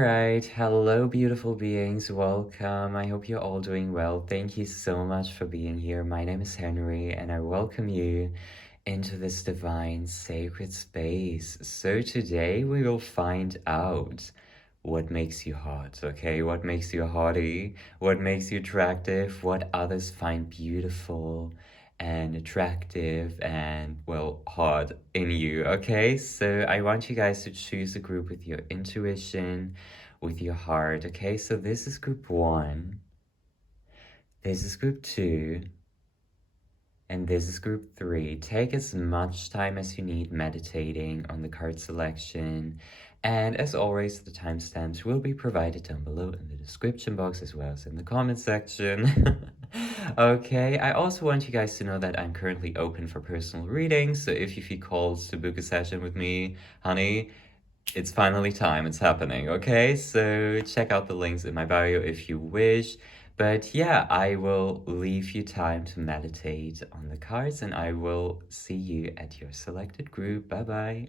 Alright, hello beautiful beings, welcome. I hope you're all doing well. Thank you so much for being here. My name is Henry and I welcome you into this divine sacred space. So today we will find out what makes you hot, okay? What makes you a hottie? What makes you attractive? What others find beautiful and attractive and, well, hot in you, okay? So I want you guys to choose a group with your intuition, with your heart, okay? So this is group 1, this is group 2, and this is group 3. Take as much time as you need meditating on the card selection. And as always, the timestamps will be provided down below in the description box as well as in the comment section. Okay, I also want you guys to know that I'm currently open for personal readings. So if you feel called to book a session with me, honey, it's finally time. It's happening, okay? So check out the links in my bio if you wish. But yeah, I will leave you time to meditate on the cards and I will see you at your selected group. Bye-bye.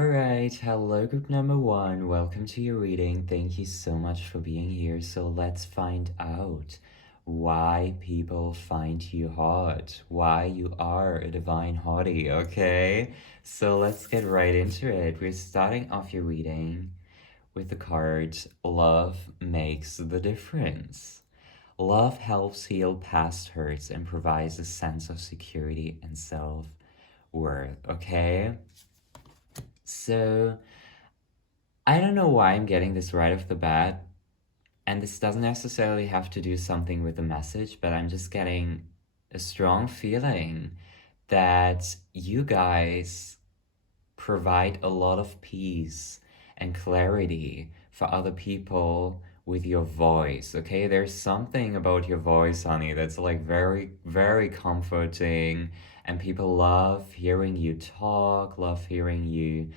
Alright, hello group number 1. Welcome to your reading. Thank you so much for being here. So let's find out why people find you hot, why you are a divine hottie, okay? So let's get right into it. We're starting off your reading with the card Love Makes the Difference. Love helps heal past hurts and provides a sense of security and self-worth, okay? So I don't know why I'm getting this right off the bat, and this doesn't necessarily have to do something with the message, but I'm just getting a strong feeling that you guys provide a lot of peace and clarity for other people with your voice, okay? There's something about your voice, honey, that's like very, very comforting, and people love hearing you talk, love hearing you,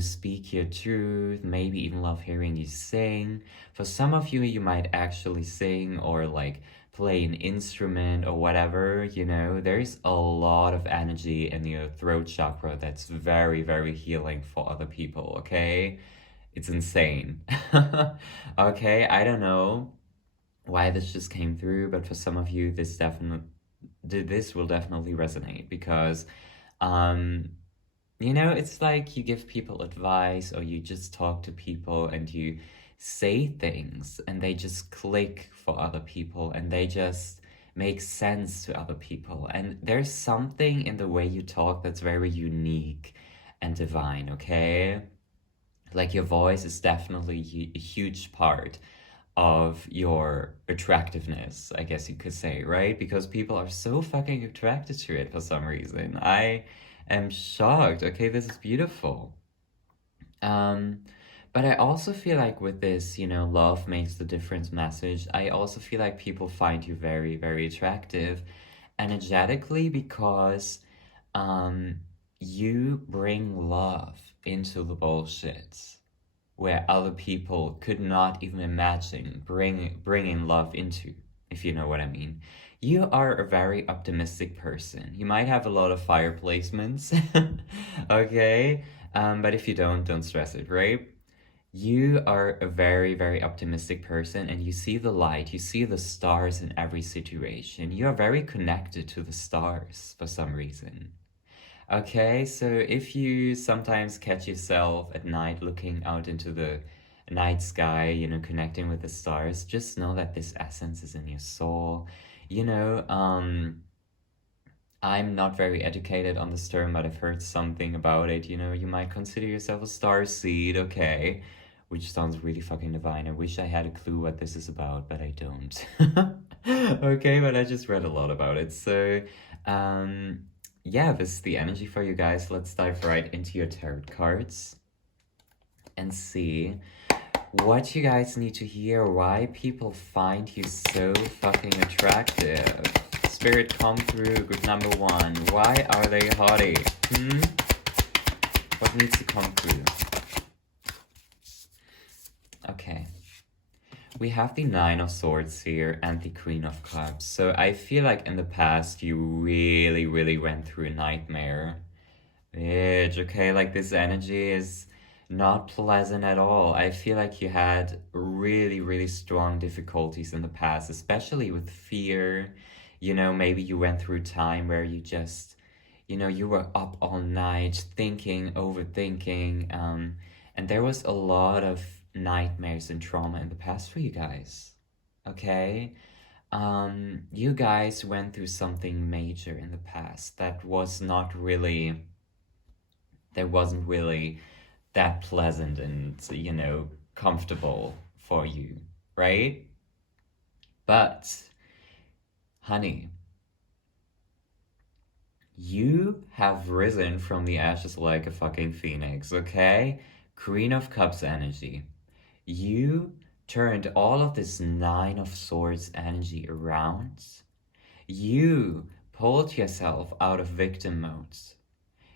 speak your truth, maybe even love hearing you sing. For some of you, you might actually sing or like play an instrument or whatever, there's a lot of energy in your throat chakra that's very, very healing for other people, okay? It's insane. Okay, I don't know why this just came through, but for some of you, this will definitely resonate because, it's like you give people advice or you just talk to people and you say things and they just click for other people and they just make sense to other people. And there's something in the way you talk that's very unique and divine, okay? Like your voice is definitely a huge part of your attractiveness, I guess you could say, right? Because people are so fucking attracted to it for some reason. I am shocked. Okay, this is beautiful. But I also feel like with this, love makes the difference message, I also feel like people find you very, very attractive energetically because you bring love into the bullshit where other people could not even imagine bringing love into, if you know what I mean. You are a very optimistic person. You might have a lot of fire placements, okay? But if you don't stress it, right? You are a very, very optimistic person and you see the light, you see the stars in every situation. You are very connected to the stars for some reason. Okay, so if you sometimes catch yourself at night looking out into the night sky, connecting with the stars, just know that this essence is in your soul. I'm not very educated on this term, but I've heard something about it. You might consider yourself a star seed, okay, which sounds really fucking divine. I wish I had a clue what this is about, but I don't. Okay, but I just read a lot about it. So, yeah, this is the energy for you guys. Let's dive right into your tarot cards and see what you guys need to hear, why people find you so fucking attractive. Spirit, come through. Group number 1. Why are they hottie? What needs to come through? Okay. We have the Nine of Swords here and the Queen of Cups. So I feel like in the past you really, really went through a nightmare. Bitch, okay, like this energy is not pleasant at all. I feel like you had really, really strong difficulties in the past, especially with fear. You know, maybe you went through time where you just, you were up all night thinking, overthinking, and there was a lot of nightmares and trauma in the past for you guys. Okay? You guys went through something major in the past that wasn't really that pleasant and, comfortable for you, right? But, honey, you have risen from the ashes like a fucking phoenix, okay? Queen of Cups energy. You turned all of this Nine of Swords energy around. You pulled yourself out of victim modes.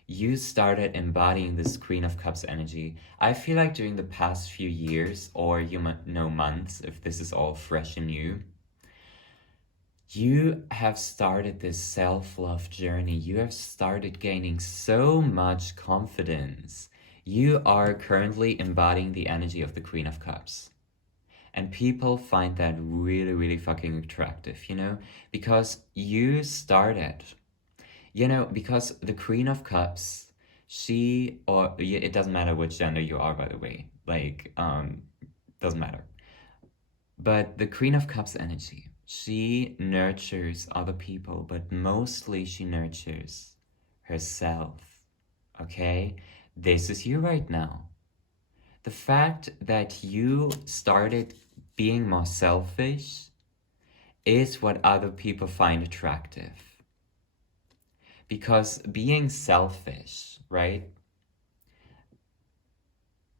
You started embodying this Queen of Cups energy. I feel like during the past few years, or months, if this is all fresh in you, you have started this self-love journey. You have started gaining so much confidence. You are currently embodying the energy of the Queen of Cups. And people find that really, really fucking attractive, because you started, because the Queen of Cups, it doesn't matter which gender you are, by the way, doesn't matter. But the Queen of Cups energy, she nurtures other people, but mostly she nurtures herself, okay? This is you right now. The fact that you started being more selfish is what other people find attractive. Because being selfish, right,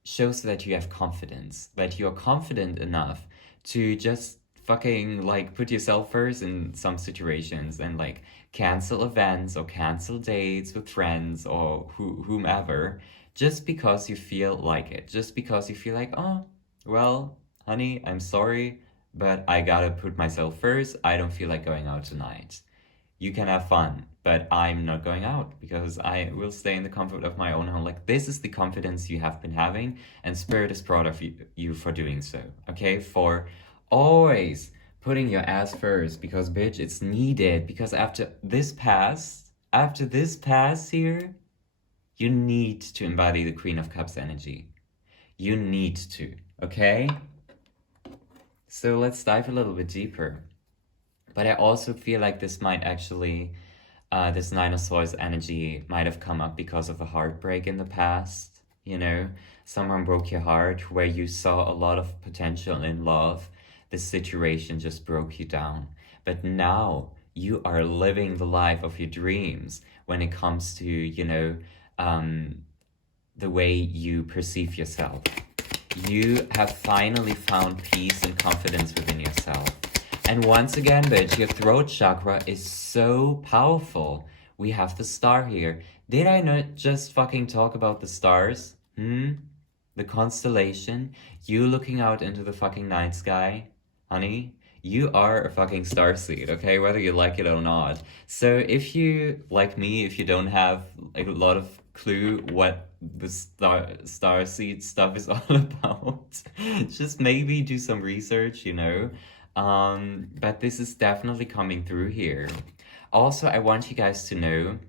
shows that you have confidence, that you're confident enough to just fucking put yourself first in some situations and cancel events or cancel dates with friends or whomever just because you feel like it, just because you feel like, oh, well, honey, I'm sorry, but I gotta put myself first. I don't feel like going out tonight. You can have fun, but I'm not going out because I will stay in the comfort of my own home. This is the confidence you have been having, and Spirit is proud of you for doing so, okay? For always putting your ass first, because bitch, it's needed. Because after this pass here, you need to embody the Queen of Cups energy. You need to, okay? So let's dive a little bit deeper. But I also feel like this might actually, this Nine of Swords energy might have come up because of a heartbreak in the past. Someone broke your heart where you saw a lot of potential in love. This situation just broke you down. But now you are living the life of your dreams when it comes to, the way you perceive yourself. You have finally found peace and confidence within yourself. And once again, bitch, your throat chakra is so powerful. We have the star here. Did I not just fucking talk about the stars? The constellation? You looking out into the fucking night sky? Honey, you are a fucking starseed, okay? Whether you like it or not. So if you, like me, if you don't have a lot of clue what the starseed stuff is all about, just maybe do some research, but this is definitely coming through here. Also, I want you guys to know,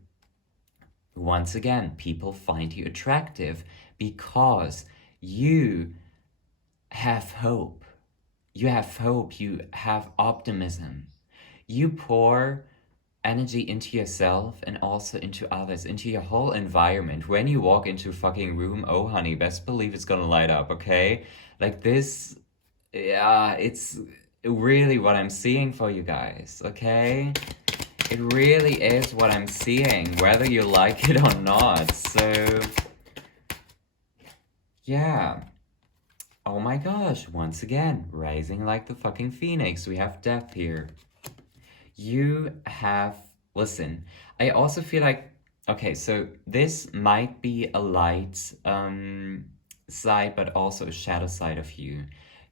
once again, people find you attractive because you have hope. You have hope. You have optimism. You pour energy into yourself and also into others, into your whole environment. When you walk into a fucking room, oh honey, best believe it's gonna light up, okay? This, yeah, it's really what I'm seeing for you guys, okay? It really is what I'm seeing, whether you like it or not. So, yeah. Oh my gosh, once again, rising like the fucking phoenix. We have death here. You have, listen, I also feel like, okay, so this might be a light side, but also a shadow side of you.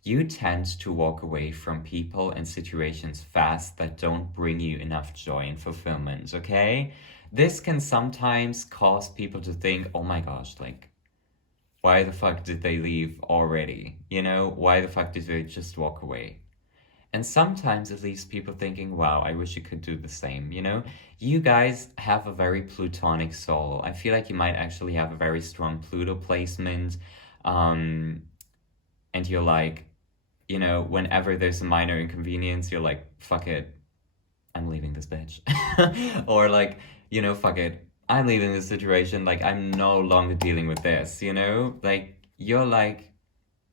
You tend to walk away from people and situations fast that don't bring you enough joy and fulfillment, okay? This can sometimes cause people to think, oh my gosh, like, why the fuck did they leave already? You know, why the fuck did they just walk away? And sometimes it leaves people thinking, wow, I wish you could do the same, you know? You guys have a very plutonic soul. I feel like you might actually have a very strong Pluto placement. Um, and you're like, you know, whenever there's a minor inconvenience, you're like, fuck it, I'm leaving this bitch. Or like, you know, fuck it, I'm leaving this situation. Like, I'm no longer dealing with this, you know? Like, you're like,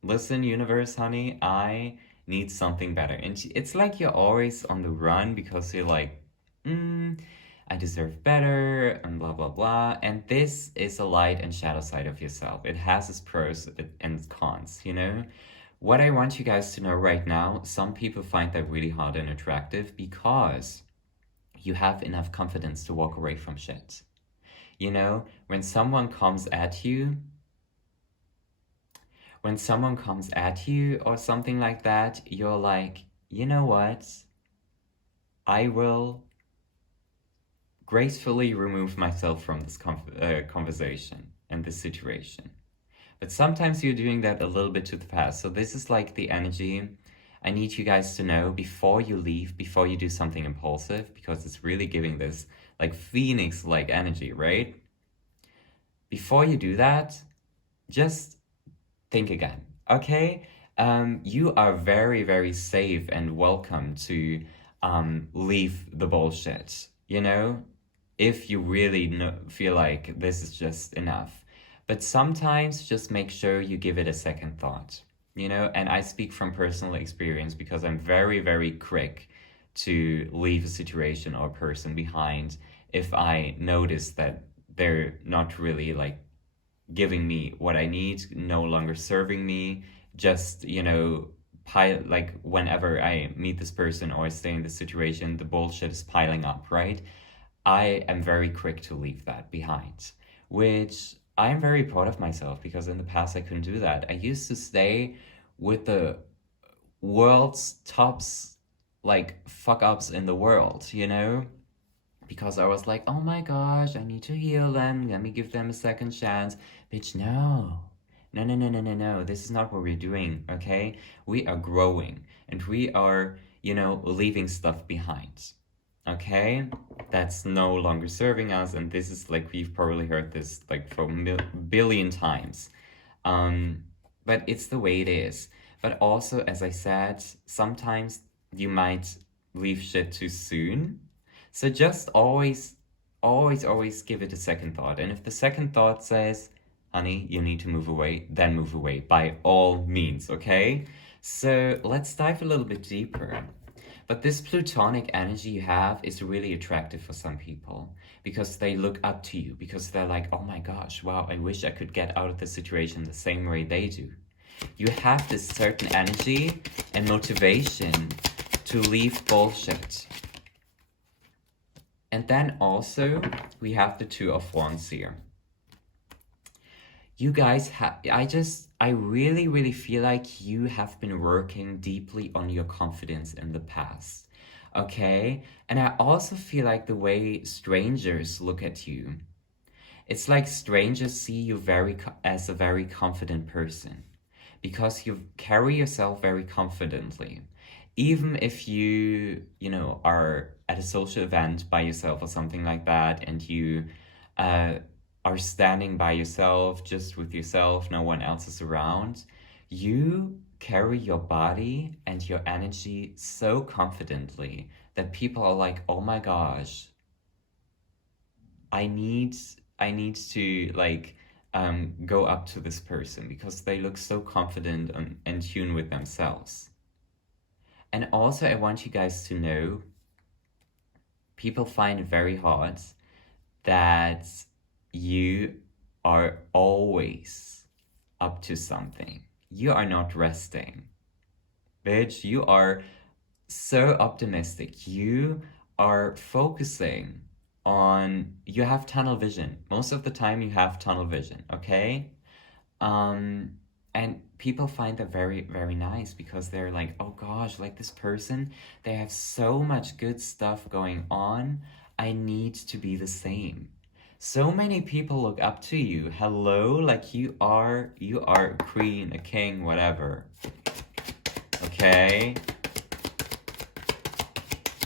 listen, universe, honey, I need something better. And it's like you're always on the run because you're like, I deserve better, and blah, blah, blah. And this is a light and shadow side of yourself. It has its pros and its cons, you know? What I want you guys to know right now, some people find that really hard and attractive because you have enough confidence to walk away from shit. You know, when someone comes at you or something like that, you're like, you know what? I will gracefully remove myself from this conversation and this situation. But sometimes you're doing that a little bit too fast. So this is like the energy I need you guys to know before you leave, before you do something impulsive, because it's really giving this like phoenix-like energy, right? Before you do that, just think again, okay? You are very, very safe and welcome to leave the bullshit, you know? If you really feel like this is just enough. But sometimes just make sure you give it a second thought, you know? And I speak from personal experience because I'm very, very quick to leave a situation or person behind if I notice that they're not really like giving me what I need, no longer serving me, just, you know, like whenever I meet this person or stay in this situation, the bullshit is piling up, right? I am very quick to leave that behind, which I'm very proud of myself because in the past I couldn't do that. I used to stay with the world's tops, like fuck ups in the world, you know? Because I was like, oh my gosh, I need to heal them. Let me give them a second chance. Bitch, no. No, no, no, no, no, no. This is not what we're doing, okay? We are growing and we are, you know, leaving stuff behind, okay? That's no longer serving us. And this is like, we've probably heard this like for a billion times. But it's the way it is. But also, as I said, sometimes you might leave shit too soon. So just always, always, always give it a second thought. And if the second thought says, honey, you need to move away, then move away by all means, okay? So let's dive a little bit deeper. But this plutonic energy you have is really attractive for some people because they look up to you, because they're like, oh my gosh, wow, I wish I could get out of the situation the same way they do. You have this certain energy and motivation to leave bullshit. And then also, we have the Two of Wands here. You guys have, I really, really feel like you have been working deeply on your confidence in the past, okay? And I also feel like the way strangers look at you, it's like strangers see you as a very confident person because you carry yourself very confidently. Even if you know, are at a social event by yourself or something like that, and you are standing by yourself, just with yourself, no one else is around, you carry your body and your energy so confidently that people are like, oh my gosh, I need to like go up to this person because they look so confident and in tune with themselves. And also, I want you guys to know, people find it very hard that you are always up to something. You are not resting. Bitch, you are so optimistic. You are focusing on, you have tunnel vision. Most of the time you have tunnel vision, okay? And people find that very, very nice because they're like, oh gosh, like this person, they have so much good stuff going on. I need to be the same. So many people look up to you. Hello, like you are a queen, a king, whatever. Okay?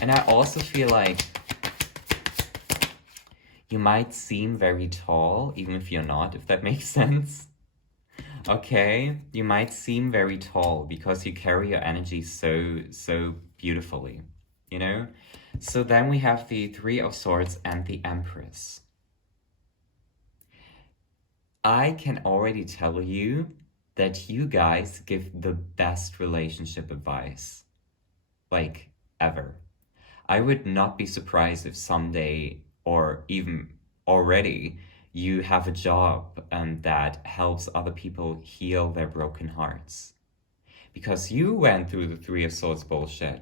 And I also feel like you might seem very tall, even if you're not, if that makes sense. Okay, you might seem very tall because you carry your energy so beautifully, you know? So then we have the Three of Swords and the Empress. I can already tell you that you guys give the best relationship advice, like, ever. I would not be surprised if someday, or even already, you have a job that helps other people heal their broken hearts. Because you went through the Three of Swords bullshit.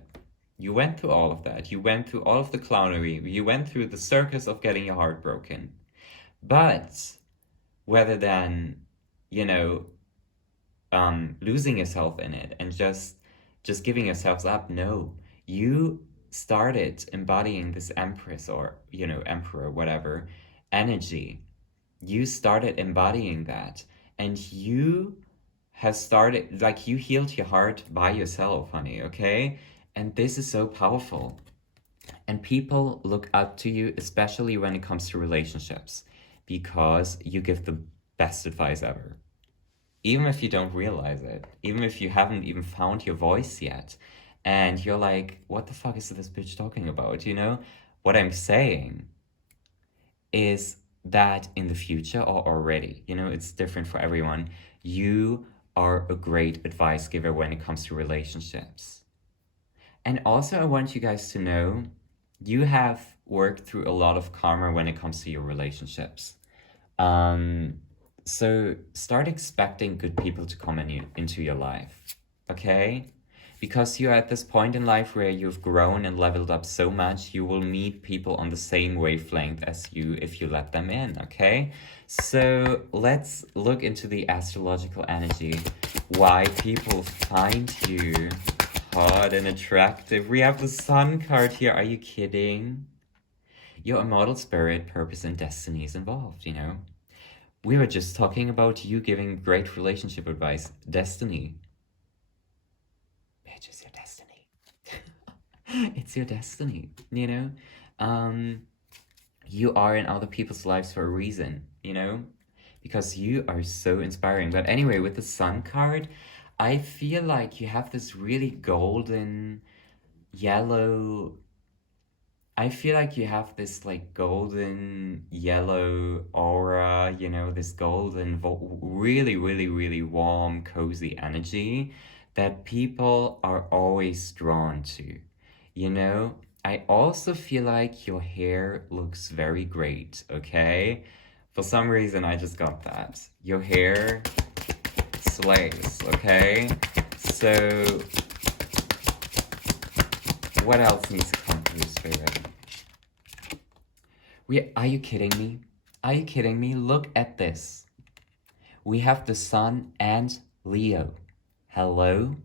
You went through all of that. You went through all of the clownery. You went through the circus of getting your heart broken. But rather than, you know, losing yourself in it and just giving yourselves up, no. You started embodying this empress or, you know, emperor, whatever, energy. You started embodying that. And you have started, like, you healed your heart by yourself, honey, okay? And this is so powerful. And people look up to you, especially when it comes to relationships, because you give the best advice ever. Even if you don't realize it, even if you haven't even found your voice yet, and you're like, what the fuck is this bitch talking about, you know? What I'm saying is that in the future or already, you know, it's different for everyone, you are a great advice giver when it comes to relationships. And also, I want you guys to know you have worked through a lot of karma when it comes to your relationships. So start expecting good people to come into your life, okay? Because you're at this point in life where you've grown and leveled up so much, you will meet people on the same wavelength as you if you let them in, okay? So let's look into the astrological energy, why people find you hot and attractive. We have the Sun card here. Are you kidding? Your immortal spirit, purpose, and destiny is involved, you know? We were just talking about you giving great relationship advice. Destiny. Bitch, it's your destiny. It's your destiny, you know? You are in other people's lives for a reason, you know? Because you are so inspiring. But anyway, with the Sun card, I feel like you have this really golden, yellow... I feel like you have this like golden yellow aura, you know, this golden, really, really, really warm, cozy energy that people are always drawn to, you know? I also feel like your hair looks very great, okay? For some reason, I just got that. Your hair slays, okay? So, what else needs to come through, Spirit? Are you kidding me? Are you kidding me? Look at this. We have the Sun and Leo. Hello?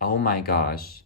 Oh my gosh.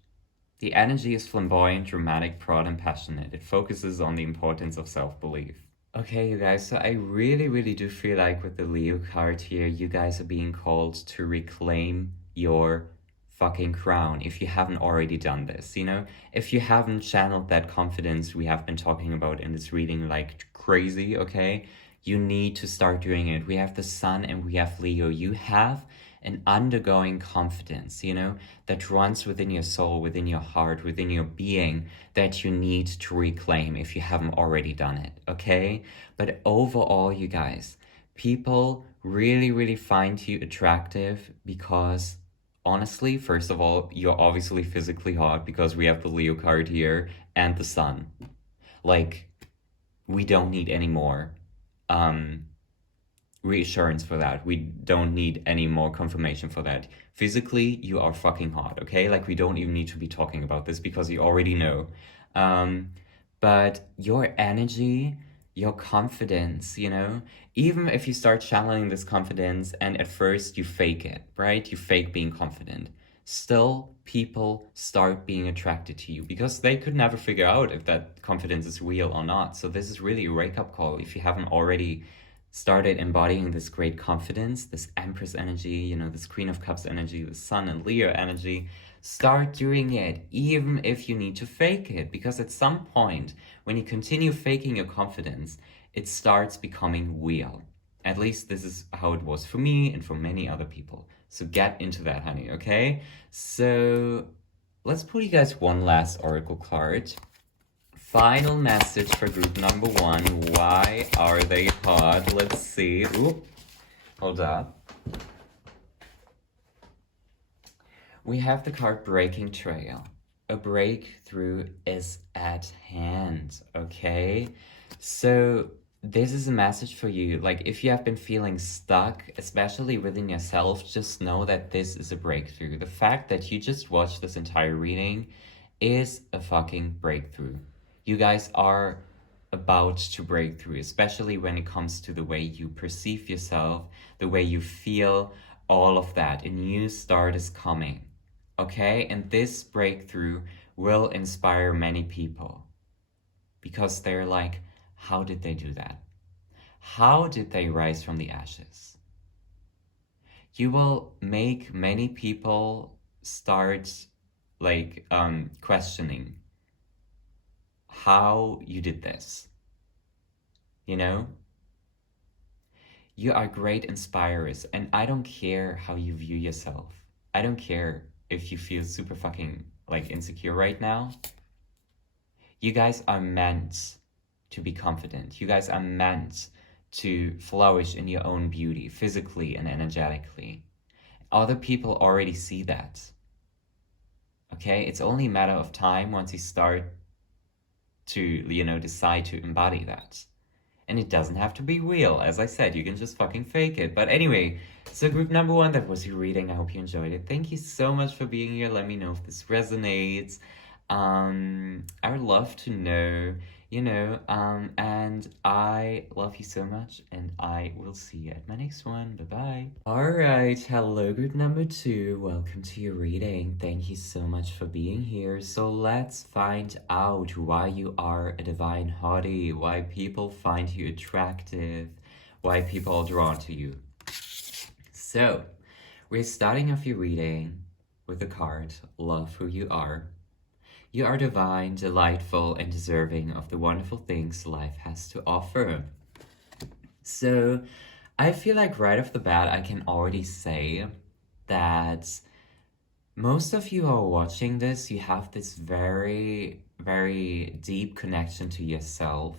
The energy is flamboyant, dramatic, proud, and passionate. It focuses on the importance of self-belief. Okay, you guys, so I really, really do feel like with the Leo card here, you guys are being called to reclaim your fucking crown if you haven't already done this, you know? If you haven't channeled that confidence we have been talking about in this reading like crazy, okay? You need to start doing it. We have the Sun and we have Leo. You have an undergoing confidence, you know, that runs within your soul, within your heart, within your being that you need to reclaim if you haven't already done it, okay? But overall, you guys, people really, really find you attractive because honestly, first of all, you're obviously physically hot because we have the Leo card here and the Sun. Like, we don't need any more reassurance for that. We don't need any more confirmation for that. Physically, you are fucking hot, okay? Like, we don't even need to be talking about this because you already know. But your energy your confidence, you know? Even if you start channeling this confidence and at first you fake it, right? You fake being confident. Still, people start being attracted to you because they could never figure out if that confidence is real or not. So, this is really a wake up call if you haven't already started embodying this great confidence, this Empress energy, you know, this Queen of Cups energy, the Sun and Leo energy. Start doing it, even if you need to fake it, because at some point, when you continue faking your confidence, it starts becoming real. At least this is how it was for me and for many other people. So get into that, honey, okay? So let's pull you guys one last oracle card. Final message for group number one. Why are they hot? Let's see. Ooh, hold up. We have the card Breaking Trail. A breakthrough is at hand, okay? So this is a message for you. Like, if you have been feeling stuck, especially within yourself, just know that this is a breakthrough. The fact that you just watched this entire reading is a fucking breakthrough. You guys are about to break through, especially when it comes to the way you perceive yourself, the way you feel, all of that. A new start is coming, okay? And this breakthrough will inspire many people because they're like, how did they do that? How did they rise from the ashes? You will make many people start like questioning how you did this. You know? You are great inspirers, and I don't care how you view yourself. I don't care if you feel super fucking like insecure right now. You guys are meant to be confident. You guys are meant to flourish in your own beauty, physically and energetically. Other people already see that. Okay? It's only a matter of time once you start to, you know, decide to embody that. And it doesn't have to be real. As I said, you can just fucking fake it. But anyway, so group number one, that was your reading. I hope you enjoyed it. Thank you so much for being here. Let me know if this resonates. I would love to know, you know, and I love you so much, and I will see you at my next one. Bye-bye. All right, hello, group number two. Welcome to your reading. Thank you so much for being here. So let's find out why you are a divine hottie, why people find you attractive, why people are drawn to you. So, we're starting off your reading with the card, Love Who You Are. You are divine, delightful, and deserving of the wonderful things life has to offer. So, I feel like right off the bat, I can already say that most of you who are watching this, you have this very, very deep connection to yourself,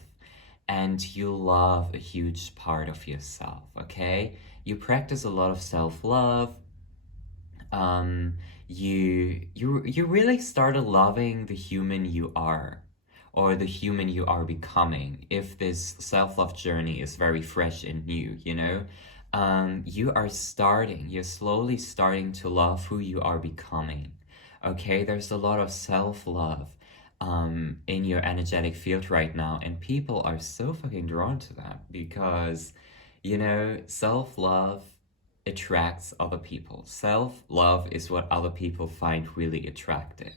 and you love a huge part of yourself, okay? You practice a lot of self-love. You really started loving the human you are, or the human you are becoming, if this self-love journey is very fresh and new, you know? You're slowly starting to love who you are becoming, okay? There's a lot of self-love in your energetic field right now, and people are so fucking drawn to that because, you know, self-love attracts other people. Self-love is what other people find really attractive,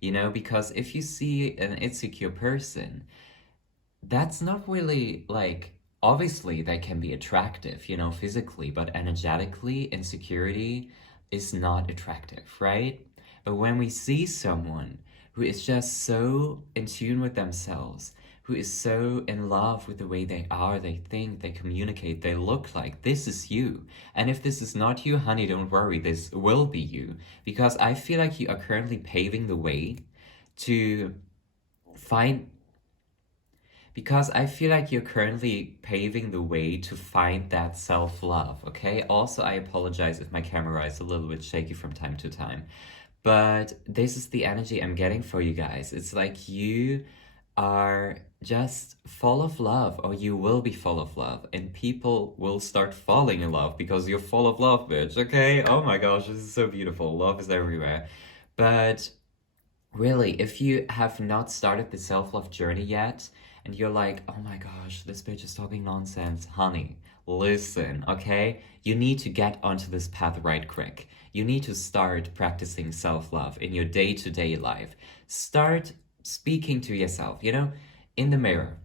you know, because if you see an insecure person, that's not really like, obviously they can be attractive, you know, physically, but energetically, insecurity is not attractive, right? But when we see someone who is just so in tune with themselves, who is so in love with the way they are, they think, they communicate, they look like, this is you. And if this is not you, honey, don't worry, this will be you. Because I feel like you are currently paving the way to find... Because I feel like you're currently paving the way to find that self-love, okay? Also, I apologize if my camera is a little bit shaky from time to time. But this is the energy I'm getting for you guys. It's like you are just full of love, or you will be full of love, and people will start falling in love because you're full of love, bitch, okay? Oh my gosh, this is so beautiful. Love is everywhere. But really, if you have not started the self-love journey yet, and you're like, oh my gosh, this bitch is talking nonsense. Honey, listen, okay? You need to get onto this path right quick. You need to start practicing self-love in your day-to-day life. Start speaking to yourself, in the mirror.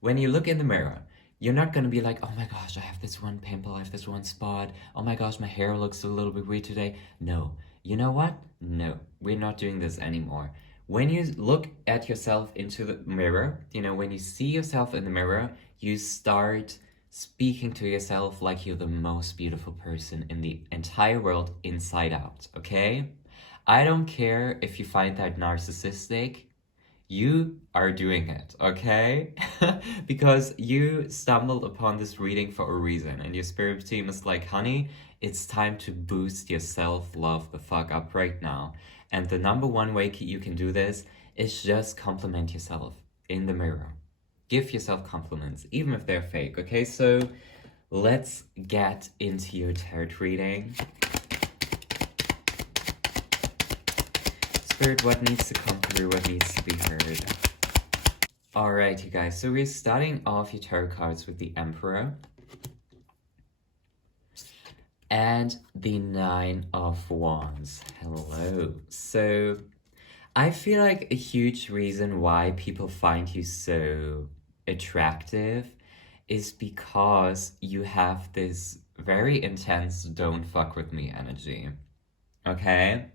When you look in the mirror, you're not gonna be like, oh my gosh, I have this one pimple, I have this one spot. Oh my gosh, my hair looks a little bit weird today. No. You know what? No, we're not doing this anymore. When you look at yourself into the mirror, when you see yourself in the mirror, you start speaking to yourself like you're the most beautiful person in the entire world inside out, okay? I don't care if you find that narcissistic. You are doing it, okay? Because you stumbled upon this reading for a reason, and your spirit team is like, honey, it's time to boost your self-love the fuck up right now. And the number one way you can do this is just compliment yourself in the mirror. Give yourself compliments, even if they're fake, okay? So let's get into your tarot reading. Spirit, what needs to come through, what needs to be heard? Alright, you guys, so we're starting off your tarot cards with the Emperor and the Nine of Wands. Hello. So I feel like a huge reason why people find you so attractive is because you have this very intense don't fuck with me energy. Okay?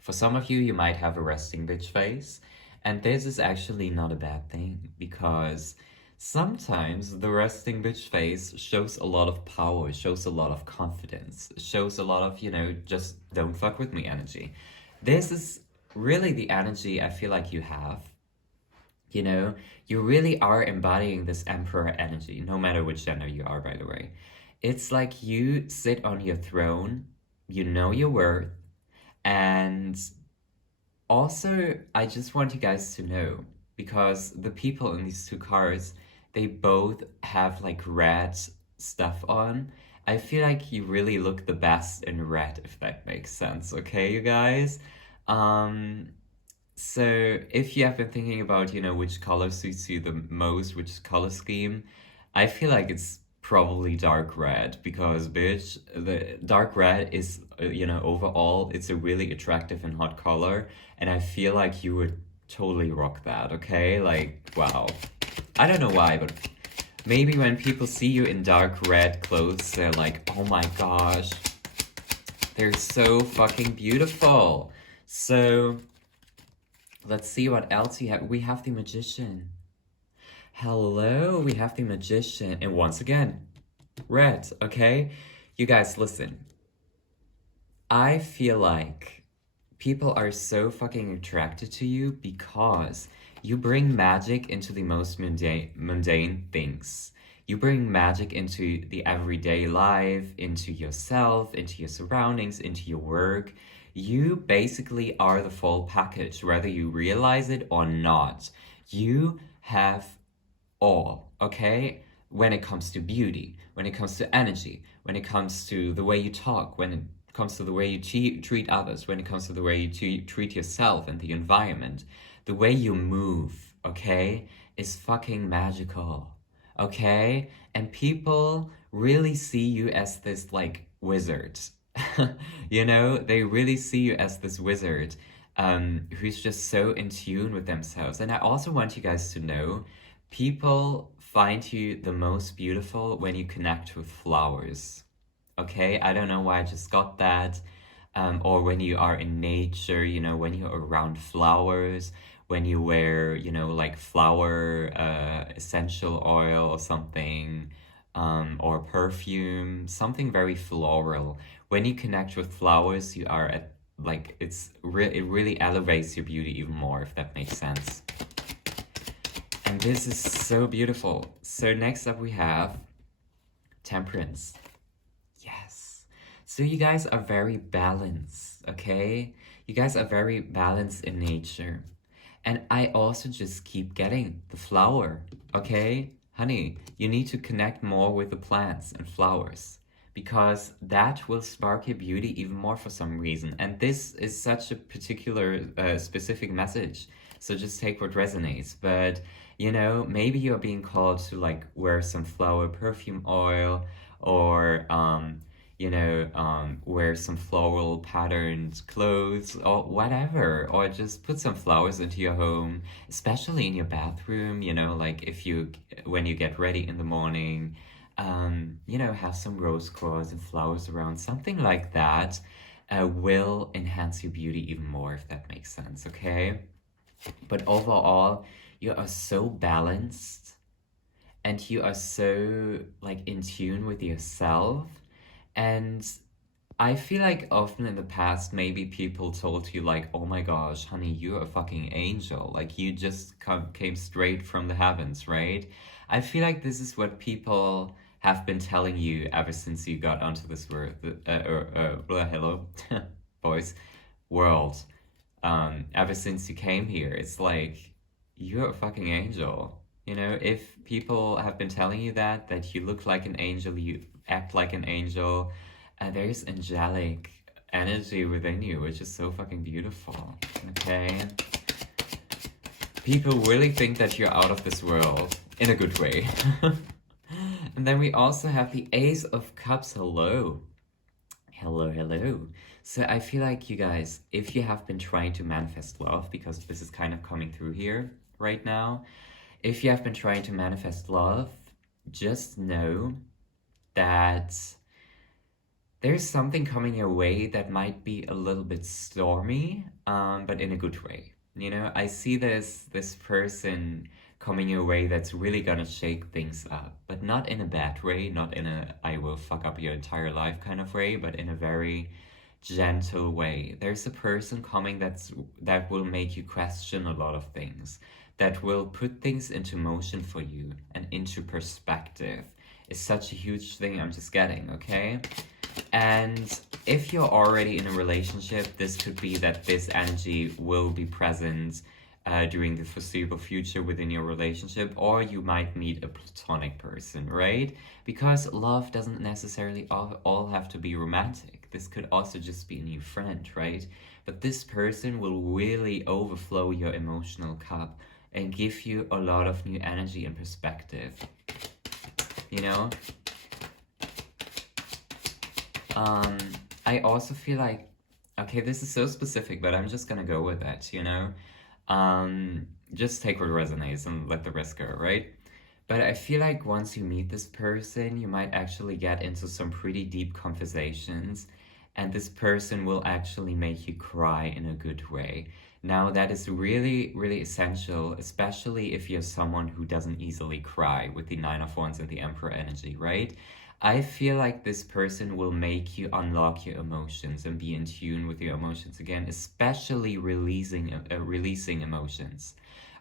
For some of you, you might have a resting bitch face, and this is actually not a bad thing, because sometimes the resting bitch face shows a lot of power, shows a lot of confidence, shows a lot of, just don't fuck with me energy. This is really the energy I feel like you have. You really are embodying this Emperor energy, no matter which gender you are, by the way. It's like you sit on your throne, you know your worth. And also, I just want you guys to know, because the people in these two cards, they both have like red stuff on. I feel like you really look the best in red, if that makes sense, okay, you guys? So if you have been thinking about, which color suits you the most, which color scheme, I feel like it's probably dark red, because bitch, the dark red is overall it's a really attractive and hot color, and I feel like you would totally rock that, okay? Like, wow. I don't know why, but maybe when people see you in dark red clothes, they're like, oh my gosh, they're so fucking beautiful. So let's see what else we have. We have the Magician. Hello, we have the Magician, and once again, red, okay? You guys, listen. I feel like people are so fucking attracted to you because you bring magic into the most mundane things. You bring magic into the everyday life, into yourself, into your surroundings, into your work. You basically are the full package, whether you realize it or not. You have all, okay? When it comes to beauty, when it comes to energy, when it comes to the way you talk, when it comes to the way you treat others, when it comes to the way you treat yourself and the environment, the way you move, okay, is fucking magical, okay? And people really see you as this, like, wizard. They really see you as this wizard who's just so in tune with themselves. And I also want you guys to know, people find you the most beautiful when you connect with flowers, okay? I don't know why I just got that. Or when you are in nature, when you're around flowers, when you wear, like flower essential oil or something, or perfume, something very floral. When you connect with flowers, you are at, like, it really elevates your beauty even more, if that makes sense. And this is so beautiful. So next up we have Temperance. Yes. So you guys are very balanced, okay? You guys are very balanced in nature. And I also just keep getting the flower, okay? Honey, you need to connect more with the plants and flowers, because that will spark your beauty even more for some reason. And this is such a particular, specific message. So just take what resonates. But, you know, maybe you're being called to like wear some flower perfume oil, or, wear some floral patterned clothes or whatever, or just put some flowers into your home, especially in your bathroom, you know, like when you get ready in the morning, have some rose quartz and flowers around, something like that will enhance your beauty even more, if that makes sense, okay? But overall, you are so balanced and you are so like in tune with yourself. And I feel like often in the past, maybe people told you like, "Oh my gosh, honey, you're a fucking angel. Like you just came straight from the heavens, right?" I feel like this is what people have been telling you ever since you got onto this world, hello, boys, world. Ever since you came here, it's like you're a fucking angel. You know, if people have been telling you that you look like an angel, you act like an angel, there's angelic energy within you, which is so fucking beautiful, okay? People really think that you're out of this world, in a good way. And then we also have the Ace of Cups, hello. Hello, hello. So I feel like you guys, if you have been trying to manifest love, because this is kind of coming through here right now, if you have been trying to manifest love, just know that there's something coming your way that might be a little bit stormy, but in a good way. You know, I see this person coming your way that's really gonna shake things up, but not in a bad way, not in a I will fuck up your entire life kind of way, but in a very gentle way. There's a person coming that will make you question a lot of things, that will put things into motion for you and into perspective. It's such a huge thing I'm just getting, okay? And if you're already in a relationship, this could be that this energy will be present during the foreseeable future within your relationship, or you might meet a platonic person, right? Because love doesn't necessarily all have to be romantic. This could also just be a new friend, right? But this person will really overflow your emotional cup and give you a lot of new energy and perspective, you know? I also feel like, okay, this is so specific, but I'm just gonna go with that, you know? Just take what resonates and let the rest go, right? But I feel like once you meet this person, you might actually get into some pretty deep conversations, and this person will actually make you cry in a good way. Now, that is really, really essential, especially if you're someone who doesn't easily cry with the Nine of Wands and the Emperor energy, right? I feel like this person will make you unlock your emotions and be in tune with your emotions again, especially releasing emotions.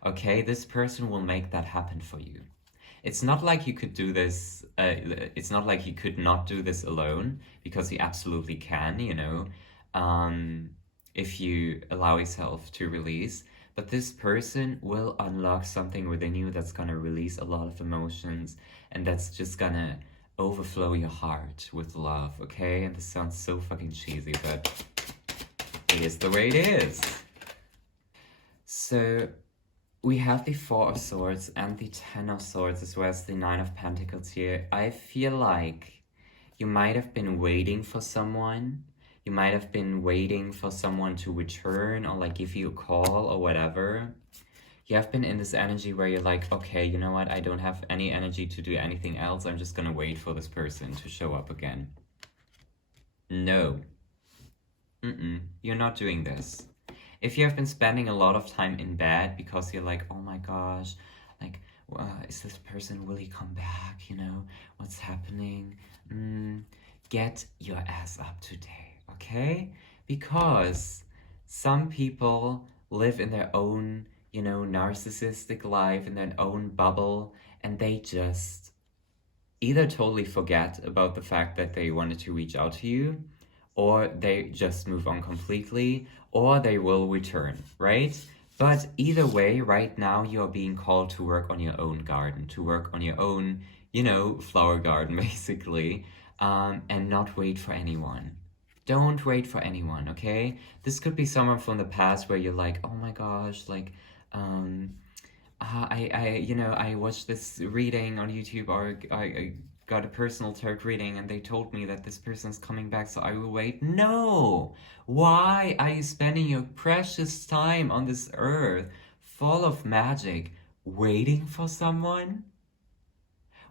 Okay, this person will make that happen for you. It's not like you could do this, it's not like you could not do this alone, because you absolutely can, you know, if you allow yourself to release. But this person will unlock something within you that's gonna release a lot of emotions, and that's just gonna overflow your heart with love, okay? And this sounds so fucking cheesy, but it is the way it is. So we have the Four of Swords and the Ten of Swords, as well as the Nine of Pentacles here. I feel like you might have been waiting for someone. You might have been waiting for someone to return or like give you a call or whatever. You have been in this energy where you're like, okay, you know what? I don't have any energy to do anything else. I'm just gonna wait for this person to show up again. No. You're not doing this. If you have been spending a lot of time in bed because you're like, oh my gosh, like, is this person, will he come back? You know, what's happening? Get your ass up today, okay? Because some people live in their own, you know, narcissistic life, in their own bubble, and they just either totally forget about the fact that they wanted to reach out to you, or they just move on completely, or they will return, right? But either way, right now, you're being called to work on your own garden, to work on your own, you know, flower garden, basically. and not wait for anyone. Don't wait for anyone, okay? This could be someone from the past where you're like, oh my gosh, like, um, I watched this reading on YouTube, or I got a personal tarot reading, and they told me that this person's coming back, so I will wait. No! Why are you spending your precious time on this earth full of magic waiting for someone?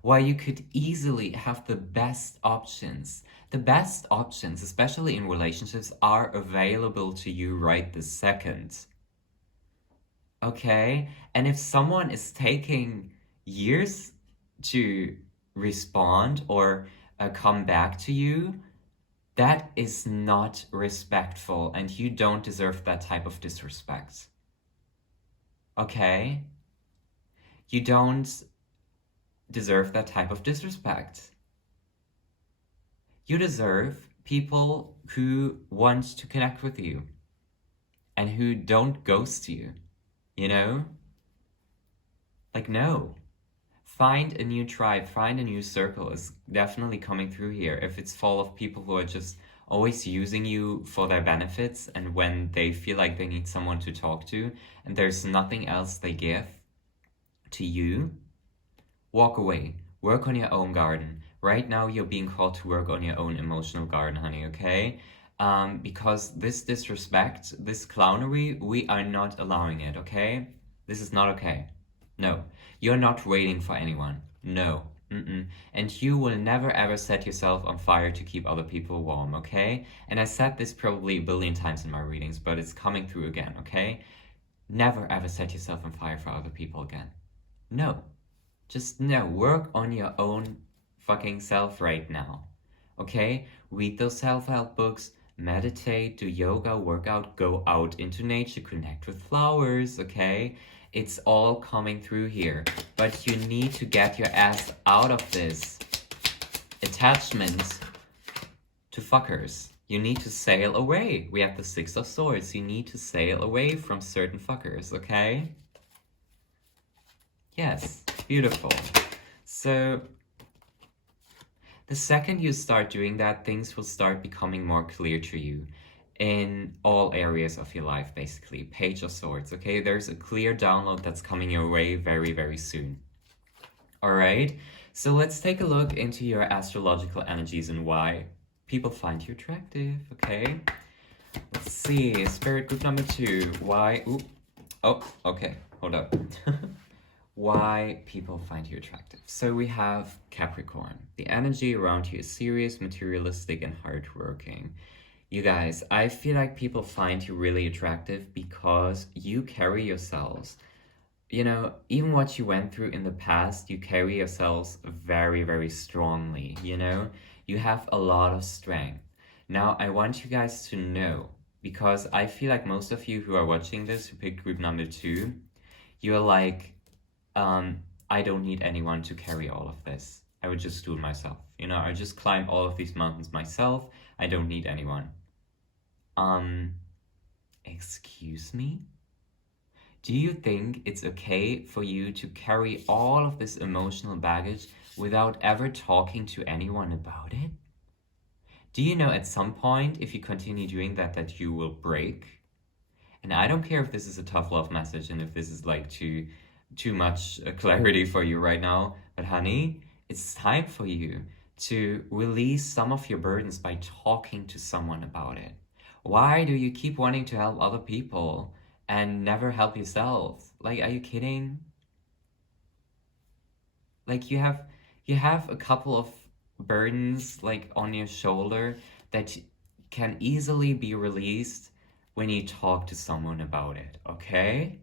Why you could easily have the best options. The best options, especially in relationships, are available to you right this second. Okay? And if someone is taking years to respond or come back to you, that is not respectful, and you don't deserve that type of disrespect. Okay? You don't deserve that type of disrespect. You deserve people who want to connect with you and who don't ghost you, you know? Like, no. Find a new tribe, find a new circle is definitely coming through here. If it's full of people who are just always using you for their benefits, and when they feel like they need someone to talk to and there's nothing else they give to you, walk away. Work on your own garden. Right now, you're being called to work on your own emotional garden, honey, okay? Because this disrespect, this clownery, we are not allowing it, okay? This is not okay. No. You're not waiting for anyone. No. Mm-mm. And you will never ever set yourself on fire to keep other people warm, okay? And I said this probably a billion times in my readings, but it's coming through again, okay? Never ever set yourself on fire for other people again. No. Just no. Work on your own fucking self right now, okay? Read those self-help books, meditate, do yoga, work out, go out into nature, connect with flowers, okay? It's all coming through here, but you need to get your ass out of this attachment to fuckers. You need to sail away. We have the Six of Swords. You need to sail away from certain fuckers, okay? Yes, beautiful. So, the second you start doing that, things will start becoming more clear to you in all areas of your life, basically. Page of Swords, okay? There's a clear download that's coming your way very, very soon. All right? So let's take a look into your astrological energies and why people find you attractive, okay? Let's see. Spirit group number 2. Why? Ooh. Oh, okay. Hold up. Why people find you attractive. So we have Capricorn. The energy around you is serious, materialistic, and hardworking. You guys, I feel like people find you really attractive because you carry yourselves. You know, even what you went through in the past, you carry yourselves very, very strongly, you know? You have a lot of strength. Now, I want you guys to know, because I feel like most of you who are watching this, who picked group number 2, you're like, I don't need anyone to carry all of this. I would just do it myself. You know, I just climb all of these mountains myself. I don't need anyone. Excuse me? Do you think it's okay for you to carry all of this emotional baggage without ever talking to anyone about it? Do you know at some point, if you continue doing that, that you will break? And I don't care if this is a tough love message and if this is like too much clarity for you right now, but honey, it's time for you to release some of your burdens by talking to someone about it. Why do you keep wanting to help other people and never help yourself? Like, are you kidding? Like, you have a couple of burdens like on your shoulder that can easily be released when you talk to someone about it, okay?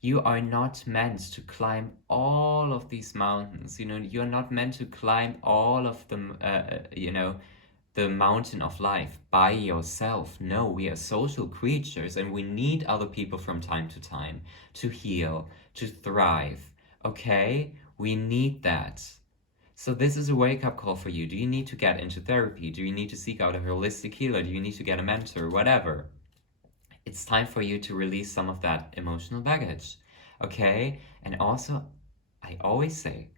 You are not meant to climb all of these mountains. You know, you're not meant to climb all of them, the mountain of life by yourself. No, we are social creatures and we need other people from time to time to heal, to thrive, okay? We need that. So this is a wake-up call for you. Do you need to get into therapy? Do you need to seek out a holistic healer? Do you need to get a mentor? Whatever. It's time for you to release some of that emotional baggage, okay? And also, I always say,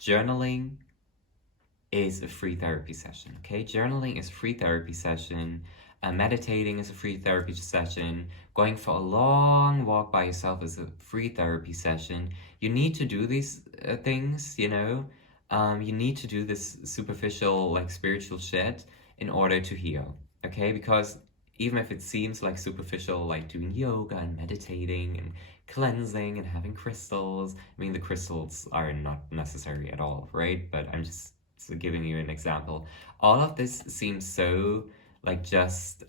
journaling, is a free therapy session, okay? Journaling is a free therapy session. Meditating is a free therapy session. Going for a long walk by yourself is a free therapy session. You need to do these things, you know? You need to do this superficial, like spiritual shit in order to heal, okay? Because even if it seems like superficial, like doing yoga and meditating and cleansing and having crystals, I mean, the crystals are not necessary at all, right? But I'm just giving you an example. All of this seems so like just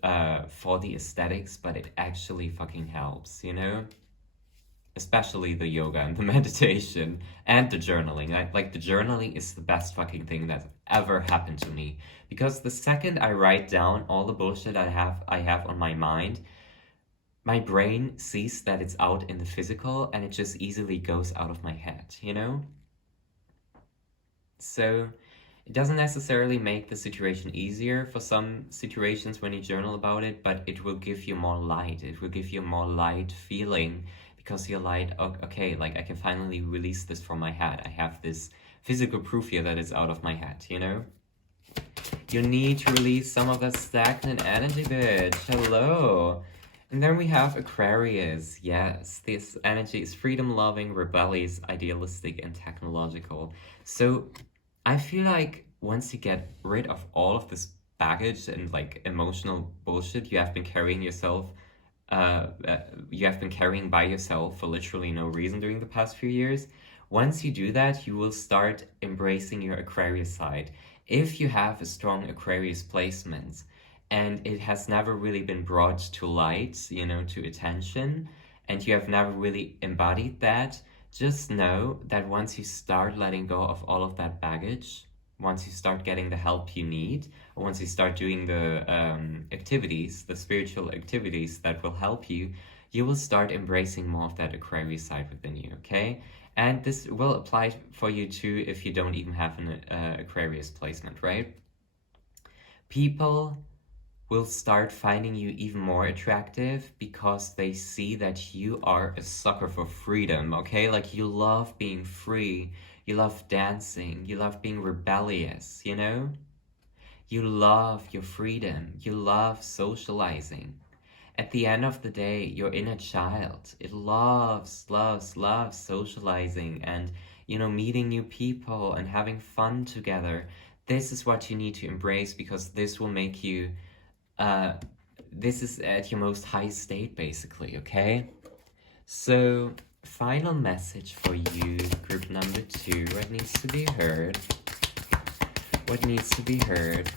for the aesthetics, but it actually fucking helps, you know? Especially the yoga and the meditation and the journaling. Like the journaling is the best fucking thing that's ever happened to me. Because the second I write down all the bullshit I have on my mind, my brain sees that it's out in the physical and it just easily goes out of my head, you know? So it doesn't necessarily make the situation easier for some situations when you journal about it, but it will give you more light. It will give you a more light feeling because you're like, okay, like I can finally release this from my head. I have this physical proof here that it's out of my head, you know? You need to release some of that stagnant energy, bitch. Hello. And then we have Aquarius. Yes, this energy is freedom-loving, rebellious, idealistic, and technological. So I feel like once you get rid of all of this baggage and like emotional bullshit you have been carrying yourself, you have been carrying by yourself for literally no reason during the past few years, once you do that, you will start embracing your Aquarius side. If you have a strong Aquarius placement and it has never really been brought to light, you know, to attention, and you have never really embodied that, just know that once you start letting go of all of that baggage, once you start getting the help you need, or once you start doing the activities, the spiritual activities that will help you, you will start embracing more of that Aquarius side within you, okay? And this will apply for you too if you don't even have an Aquarius placement, right? People will start finding you even more attractive because they see that you are a sucker for freedom, okay? Like you love being free, you love dancing, you love being rebellious, you know? You love your freedom, you love socializing. At the end of the day, your inner child, it loves socializing and, you know, meeting new people and having fun together. This is what you need to embrace because this will make you this is at your most high state, basically, okay? So, final message for you, group number 2. What needs to be heard? What needs to be heard?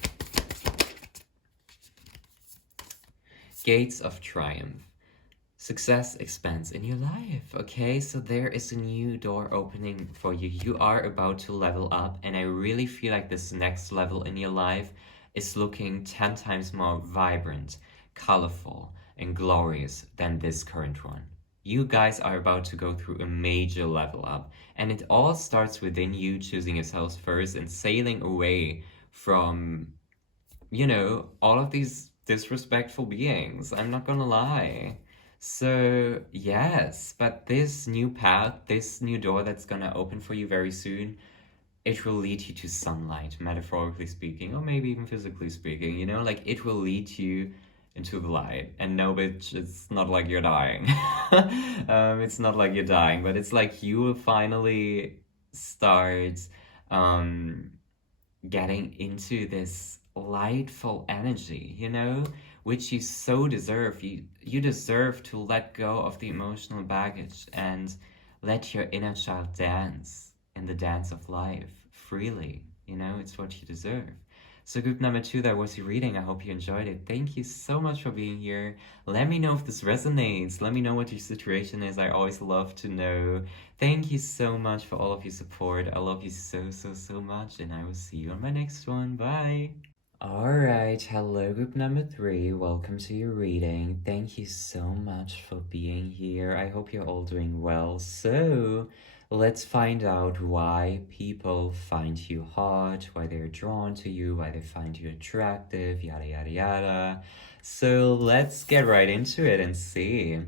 Gates of Triumph. Success expands in your life, okay? So there is a new door opening for you. You are about to level up, and I really feel like this next level in your life is looking 10 times more vibrant, colorful, and glorious than this current one. You guys are about to go through a major level up, and it all starts within you choosing yourselves first and sailing away from, you know, all of these disrespectful beings. I'm not gonna lie. So, yes, but this new path, this new door that's gonna open for you very soon, it will lead you to sunlight, metaphorically speaking, or maybe even physically speaking, you know? Like, it will lead you into the light. And no, bitch, it's not like you're dying. It's not like you're dying, but it's like you will finally start getting into this lightful energy, you know, which you so deserve. You deserve to let go of the emotional baggage and let your inner child dance in the dance of life freely. You know, it's what you deserve. So group number 2, that was your reading. I hope you enjoyed it. Thank you so much for being here. Let me know if this resonates. Let me know what your situation is. I always love to know. Thank you so much for all of your support. I love you so much, and I will see you on my next one. Bye. Alright, hello group number 3. Welcome to your reading. Thank you so much for being here. I hope you're all doing well. So, let's find out why people find you hot, why they're drawn to you, why they find you attractive, yada yada yada. So let's get right into it and see.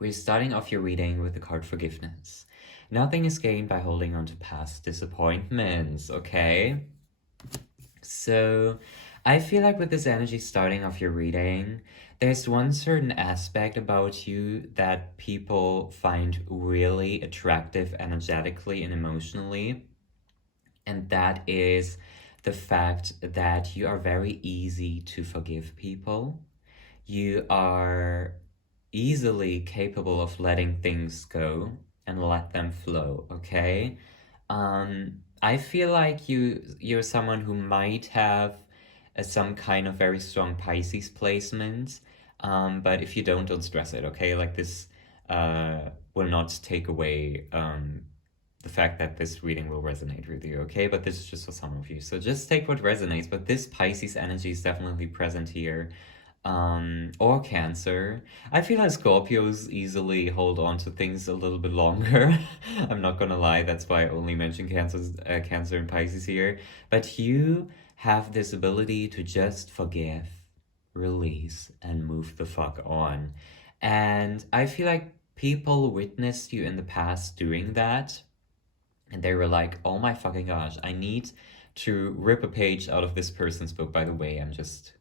We're starting off your reading with the card Forgiveness. Nothing is gained by holding on to past disappointments, okay? So I feel like with this energy starting off your reading, there's one certain aspect about you that people find really attractive energetically and emotionally, and that is the fact that you are very easy to forgive people. You are easily capable of letting things go and let them flow, okay? I feel like you're someone who might have some kind of very strong Pisces placement. But if you don't stress it, okay? Like this will not take away the fact that this reading will resonate with you, okay? But this is just for some of you. So just take what resonates. But this Pisces energy is definitely present here. Or Cancer. I feel like Scorpios easily hold on to things a little bit longer. I'm not gonna lie, that's why I only mention Cancer and Pisces here. But you have this ability to just forgive, release, and move the fuck on. And I feel like people witnessed you in the past doing that, and they were like, oh my fucking gosh, I need to rip a page out of this person's book. By the way, I'm just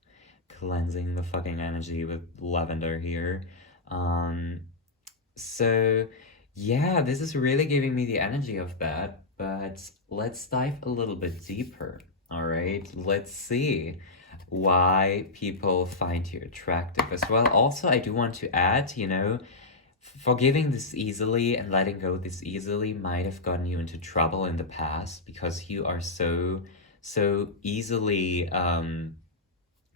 cleansing the fucking energy with lavender here. Um, so yeah, this is really giving me the energy of that, but let's dive a little bit deeper. All right, let's see why people find you attractive as well. Also, I do want to add, forgiving this easily and letting go this easily might have gotten you into trouble in the past because you are so easily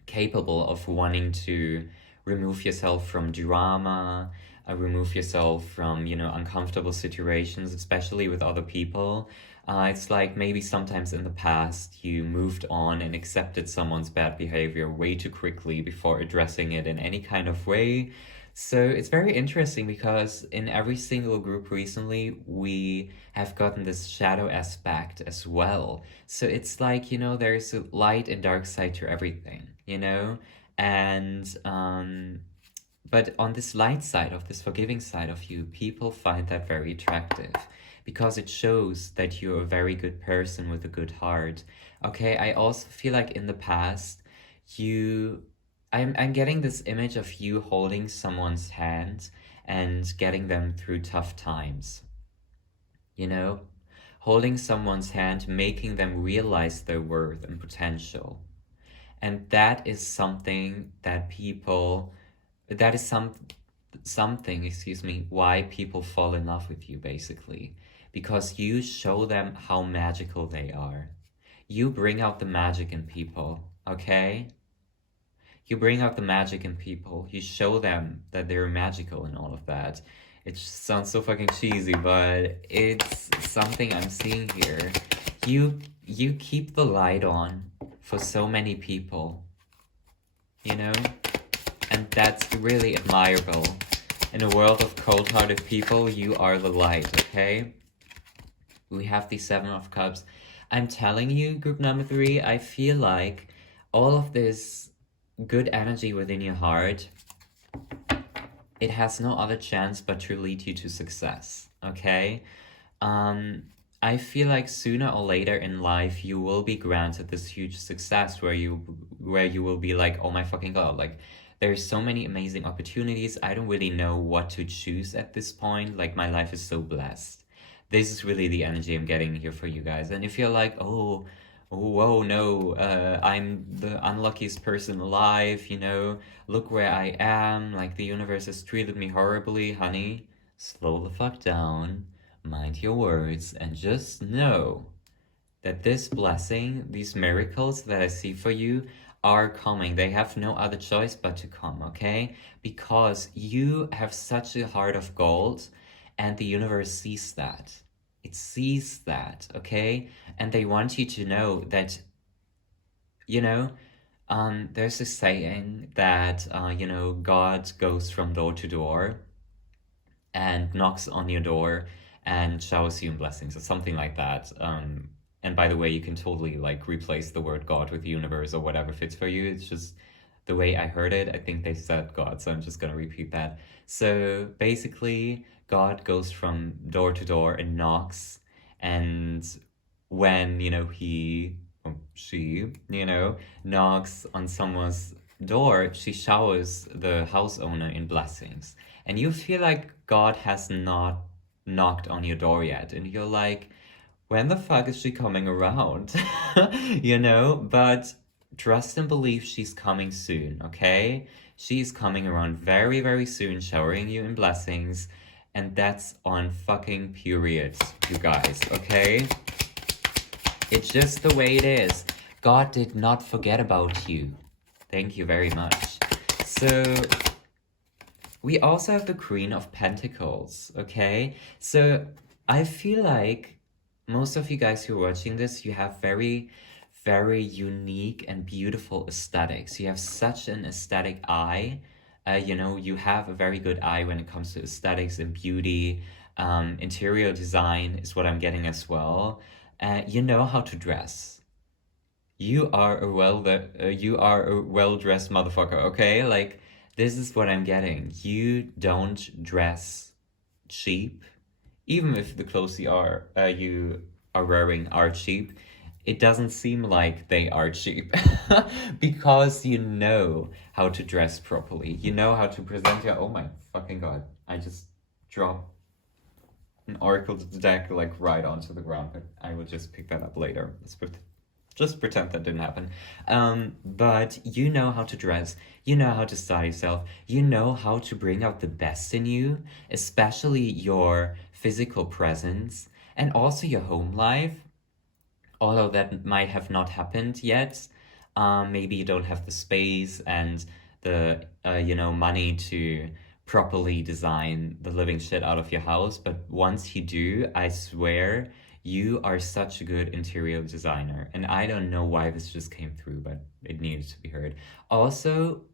capable of wanting to remove yourself from drama, remove yourself from, uncomfortable situations, especially with other people. It's like maybe sometimes in the past you moved on and accepted someone's bad behavior way too quickly before addressing it in any kind of way. So it's very interesting because in every single group recently, we have gotten this shadow aspect as well. So it's like, there's a light and dark side to everything. And but on this light side of this forgiving side of you, people find that very attractive because it shows that you're a very good person with a good heart. Okay, I also feel like in the past, you I'm getting this image of you holding someone's hand and getting them through tough times, you know? Holding someone's hand, making them realize their worth and potential. And that is something that is something, excuse me, why people fall in love with you, basically. Because you show them how magical they are. You bring out the magic in people, okay? You bring out the magic in people. You show them that they're magical and all of that. It just sounds so fucking cheesy, but it's something I'm seeing here. You keep the light on for so many people, you know? And that's really admirable. In a world of cold-hearted people, you are the light, okay? We have the Seven of Cups. I'm telling you, group number 3, I feel like all of this good energy within your heart, it has no other chance but to lead you to success, okay? I feel like sooner or later in life you will be granted this huge success where you will be like, oh my fucking god, like there's so many amazing opportunities. I don't really know what to choose at this point. Like my life is so blessed. This is really the energy I'm getting here for you guys. And if you're like, oh, whoa, no, I'm the unluckiest person alive, look where I am, like the universe has treated me horribly, honey, slow the fuck down, mind your words, and just know that this blessing, these miracles that I see for you are coming. They have no other choice but to come, okay? Because you have such a heart of gold and the universe sees that. It sees that, okay? And they want you to know that, there's a saying that, God goes from door to door and knocks on your door and showers you in blessings or something like that. And by the way, you can totally like replace the word God with universe or whatever fits for you. It's just the way I heard it. I think they said God, so I'm just gonna repeat that. So basically, God goes from door to door and knocks, and when he she, knocks on someone's door, she showers the house owner in blessings. And you feel like God has not knocked on your door yet. And you're like, when the fuck is she coming around? But trust and believe she's coming soon, okay? She's coming around very, very soon, showering you in blessings. And that's on fucking periods, you guys, okay? It's just the way it is. God did not forget about you. Thank you very much. So, we also have the Queen of Pentacles, okay? So, I feel like most of you guys who are watching this, you have very, very unique and beautiful aesthetics. You have such an aesthetic eye. You have a very good eye when it comes to aesthetics and beauty. Interior design is what I'm getting as well. You know how to dress. You are a well-dressed motherfucker, okay? Like, this is what I'm getting. You don't dress cheap, even if the clothes you are wearing are cheap. It doesn't seem like they are cheap because you know how to dress properly. You know how to present your. Oh my fucking god! I just dropped an oracle deck like right onto the ground, but I will just pick that up later. Just pretend that didn't happen. But you know how to dress, you know how to style yourself, you know how to bring out the best in you, especially your physical presence and also your home life. Although that might have not happened yet, maybe you don't have the space and the money to properly design the living shit out of your house. But once you do, I swear you are such a good interior designer. And I don't know why this just came through, but it needed to be heard. Also,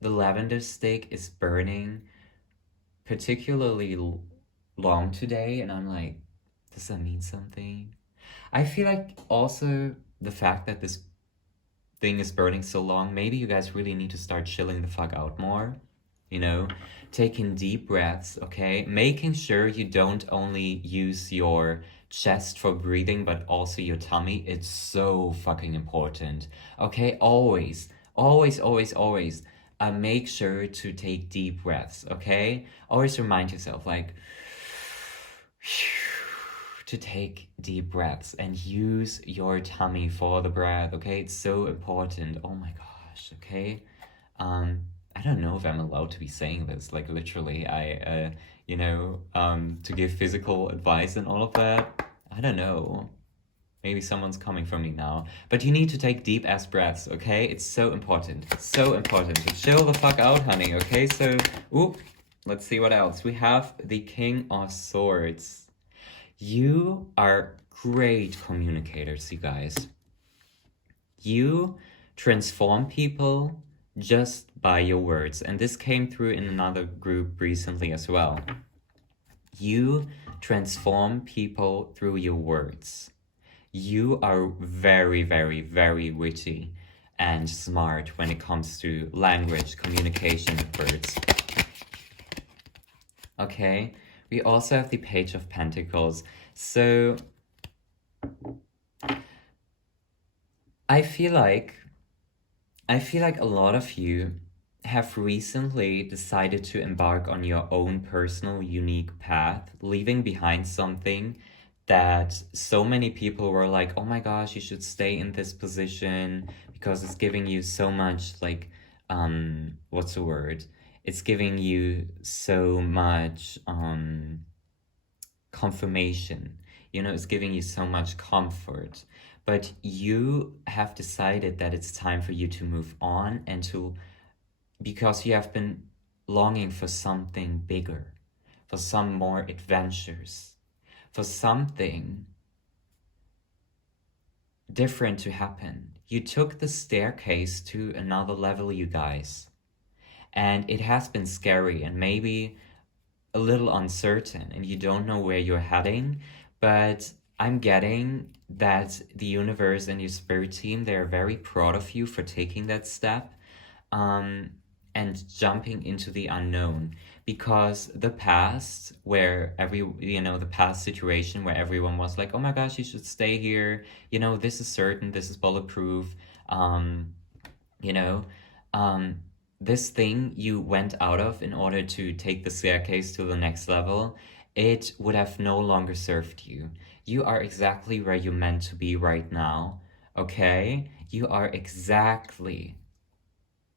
the lavender stick is burning particularly long today, and I'm like, does that mean something? I feel like also the fact that this thing is burning so long, maybe you guys really need to start chilling the fuck out more. Taking deep breaths, okay? Making sure you don't only use your chest for breathing, but also your tummy. It's so fucking important, okay? Always, always, always, always make sure to take deep breaths, okay? Always remind yourself, like, to take deep breaths and use your tummy for the breath, okay? It's so important. Oh my gosh, okay? I don't know if I'm allowed to be saying this, like literally, to give physical advice and all of that. I don't know. Maybe someone's coming for me now. But you need to take deep ass breaths, okay? It's so important. So important. So chill the fuck out, honey, okay? So, let's see what else. We have the King of Swords. You are great communicators, you guys. You transform people just by your words. And this came through in another group recently as well. You transform people through your words. You are very, very, very witty and smart when it comes to language, communication with words. Okay, we also have the Page of Pentacles. So I feel like a lot of you have recently decided to embark on your own personal unique path, leaving behind something that so many people were like, oh my gosh, you should stay in this position because it's giving you so much, like, what's the word? It's giving you so much confirmation. It's giving you so much comfort. But you have decided that it's time for you to move on because you have been longing for something bigger, for some more adventures, for something different to happen. You took the staircase to another level, you guys. And it has been scary and maybe a little uncertain, and you don't know where you're heading, but I'm getting that the universe and your spirit team, they're very proud of you for taking that step and jumping into the unknown, because the past where the past situation where everyone was like, oh my gosh, you should stay here, this is certain, this is bulletproof, um, you know, um, this thing you went out of in order to take the staircase to the next level, it would have no longer served you. You are exactly where you're meant to be right now, okay? You are exactly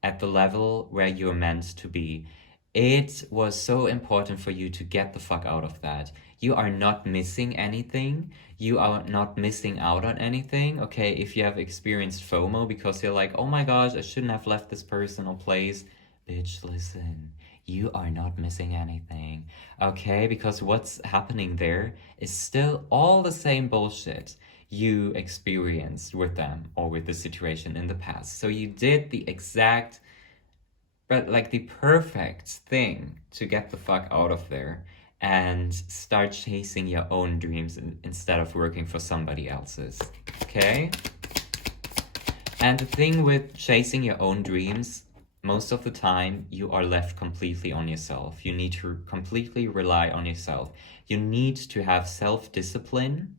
at the level where you're meant to be. It was so important for you to get the fuck out of that. You are not missing anything. You are not missing out on anything. Okay, if you have experienced FOMO because you're like, oh my gosh, I shouldn't have left this person or place. Bitch, listen, you are not missing anything. Okay, because what's happening there is still all the same bullshit you experienced with them or with the situation in the past. So you did the exact, but like the perfect thing to get the fuck out of there and start chasing your own dreams instead of working for somebody else's. Okay? And the thing with chasing your own dreams, most of the time you are left completely on yourself. You need to completely rely on yourself. You need to have self-discipline.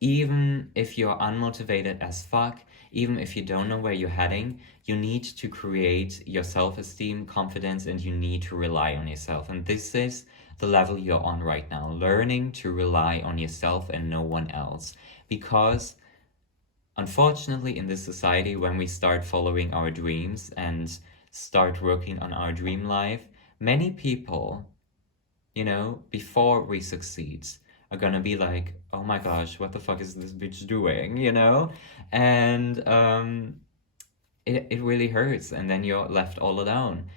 Even if you're unmotivated as fuck, even if you don't know where you're heading, you need to create your self-esteem, confidence, and you need to rely on yourself. And this is the level you're on right now, learning to rely on yourself and no one else. Because unfortunately, in this society, when we start following our dreams and start working on our dream life, many people, before we succeed, are gonna be like, oh my gosh, what the fuck is this bitch doing, And it really hurts, and then you're left all alone.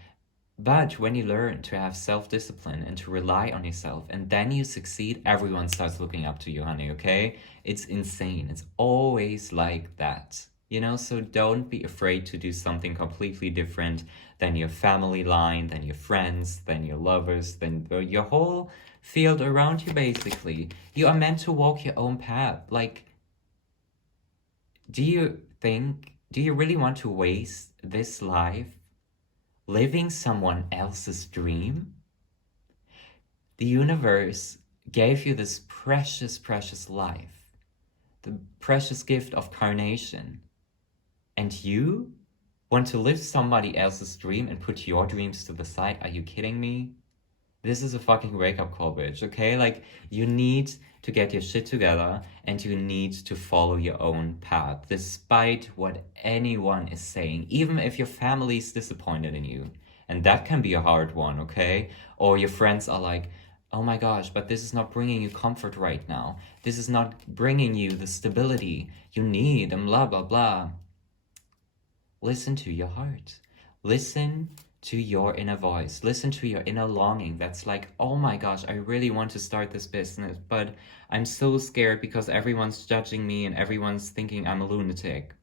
But when you learn to have self-discipline and to rely on yourself, and then you succeed, everyone starts looking up to you, honey, okay? It's insane. It's always like that. So don't be afraid to do something completely different than your family line, than your friends, than your lovers, than your whole field around you, basically. You are meant to walk your own path. Like, do you really want to waste this life living someone else's dream? The universe gave you this precious, precious life, the precious gift of carnation. And you want to live somebody else's dream and put your dreams to the side? Are you kidding me? This is a fucking wake-up call, bitch, okay? Like, you need to get your shit together and you need to follow your own path, despite what anyone is saying, even if your family is disappointed in you. And that can be a hard one, okay? Or your friends are like, oh my gosh, but this is not bringing you comfort right now. This is not bringing you the stability you need, and blah, blah, blah. Listen to your heart. Listen to your inner voice. Listen to your inner longing that's like, oh my gosh, I really want to start this business, but I'm so scared because everyone's judging me and everyone's thinking I'm a lunatic.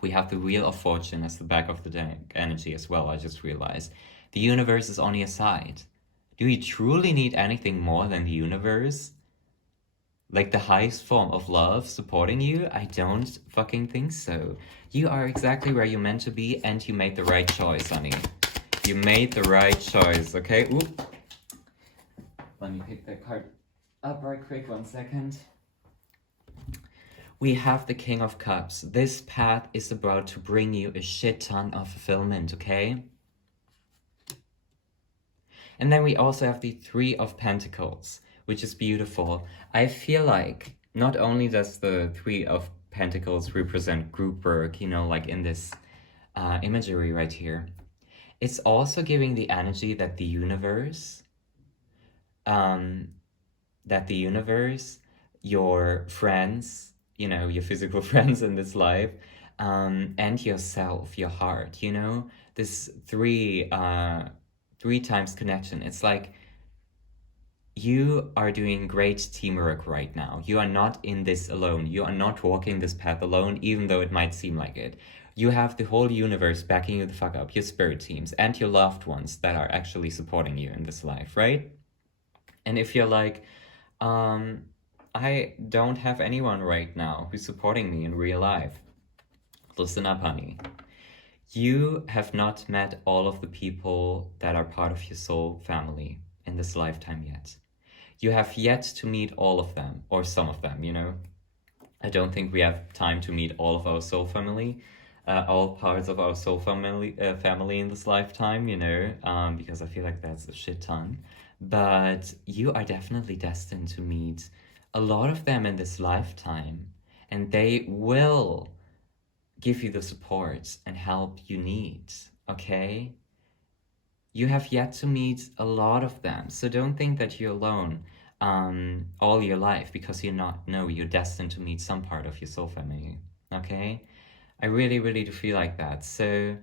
We have the Wheel of Fortune as the back of the deck energy as well, I just realized. The universe is on your side. Do you truly need anything more than the universe? Like the highest form of love supporting you? I don't fucking think so. You are exactly where you're meant to be, and you made the right choice, honey. You made the right choice, okay? Ooh. Let me pick that card up right quick, 1 second. We have the King of Cups. This path is about to bring you a shit ton of fulfillment, okay? And then we also have the Three of Pentacles, which is beautiful. I feel like not only does the Three of Pentacles represent group work, like in this imagery right here, it's also giving the energy that the universe, your friends, your physical friends in this life, and yourself, your heart, this three times connection. It's like you are doing great teamwork right now. You are not in this alone. You are not walking this path alone, even though it might seem like it. You have the whole universe backing you the fuck up, your spirit teams and your loved ones that are actually supporting you in this life, right? And if you're like, I don't have anyone right now who's supporting me in real life, listen up, honey. You have not met all of the people that are part of your soul family in this lifetime yet. You have yet to meet all of them, or some of them, you know? I don't think we have time to meet all of our soul family, all parts of our soul family in this lifetime, you know, because I feel like that's a shit ton. But you are definitely destined to meet a lot of them in this lifetime, and they will give you the support and help you need, okay? You have yet to meet a lot of them, so don't think that you're alone all your life, because you're not. No, you're destined to meet some part of your soul family, okay? I really, really do feel like that. So